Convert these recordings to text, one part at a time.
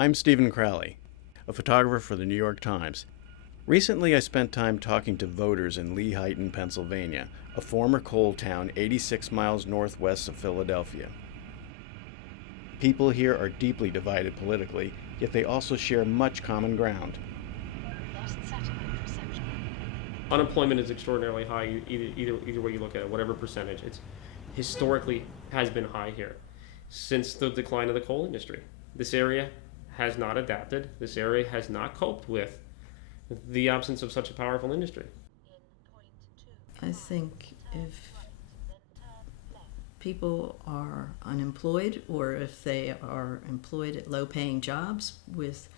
I'm Stephen Crowley, a photographer for the New York Times. Recently, I spent time talking to voters in Lehighton, Pennsylvania, a former coal town 86 miles northwest of Philadelphia. People here are deeply divided politically, yet they also share much common ground. Unemployment is extraordinarily high, either way you look at it, whatever percentage. It's historically has been high here since the decline of the coal industry. This area has not adapted. This area has not coped with the absence of such a powerful industry. I think if people are unemployed, or if they are employed at low-paying jobs with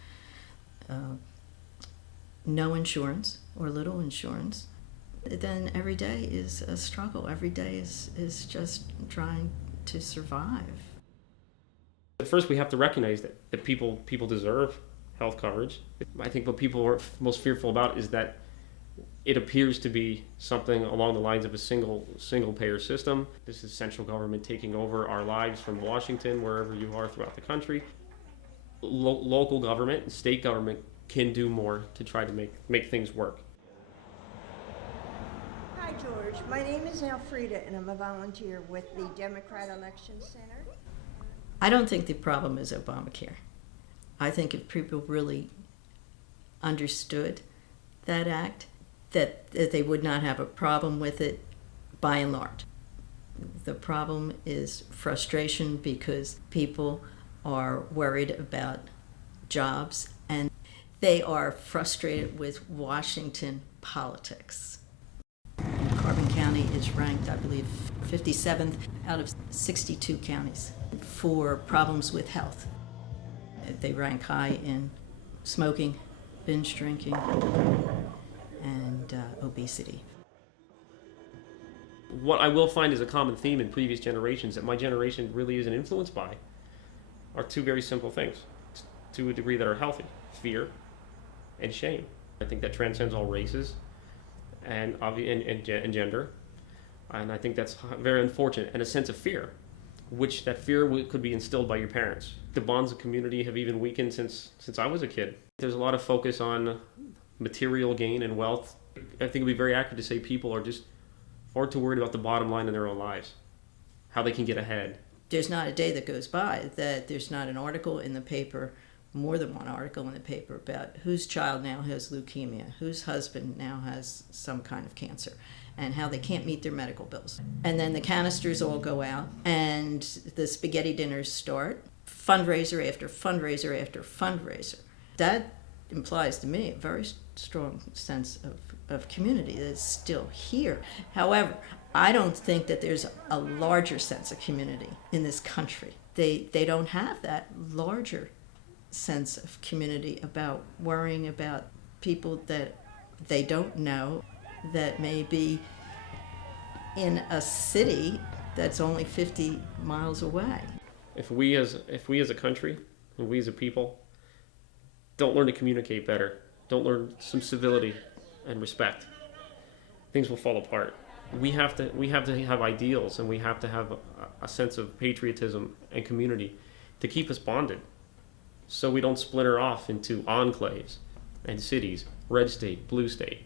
no insurance or little insurance, then every day is a struggle. Every day is just trying to survive. At first, we have to recognize that people deserve health coverage. I think what people are most fearful about is that it appears to be something along the lines of a single payer system. This is central government taking over our lives from Washington, wherever you are throughout the country. Local government and state government can do more to try to make things work. Hi, George. My name is Alfreda, and I'm a volunteer with the Democrat Election Center. I don't think the problem is Obamacare. I think if people really understood that act, that they would not have a problem with it by and large. The problem is frustration because people are worried about jobs and they are frustrated with Washington politics. Carbon County is ranked, I believe, 57th out of 62 counties for problems with health. They rank high in smoking, binge drinking, and obesity. What I will find is a common theme in previous generations that my generation really isn't influenced by are two very simple things, to a degree that are healthy: fear and shame. I think that transcends all races and gender, and I think that's very unfortunate. And a sense of fear, which that fear could be instilled by your parents. The bonds of community have even weakened since I was a kid. There's a lot of focus on material gain and wealth. I think it would be very accurate to say people are just far too worried about the bottom line in their own lives, how they can get ahead. There's not a day that goes by that there's not an article in the paper, more than one article in the paper, about whose child now has leukemia, whose husband now has some kind of cancer, and how they can't meet their medical bills. And then the canisters all go out and the spaghetti dinners start, fundraiser after fundraiser after fundraiser. That implies to me a very strong sense of community that's still here. However, I don't think that there's a larger sense of community in this country. They don't have that larger sense of community about worrying about people that they don't know, that may be in a city that's only 50 miles away. If we as a country and we as a people don't learn to communicate better, don't learn some civility and respect, things will fall apart. We have to have ideals, and we have to have a sense of patriotism and community to keep us bonded, so we don't splinter off into enclaves and cities, red state, blue state.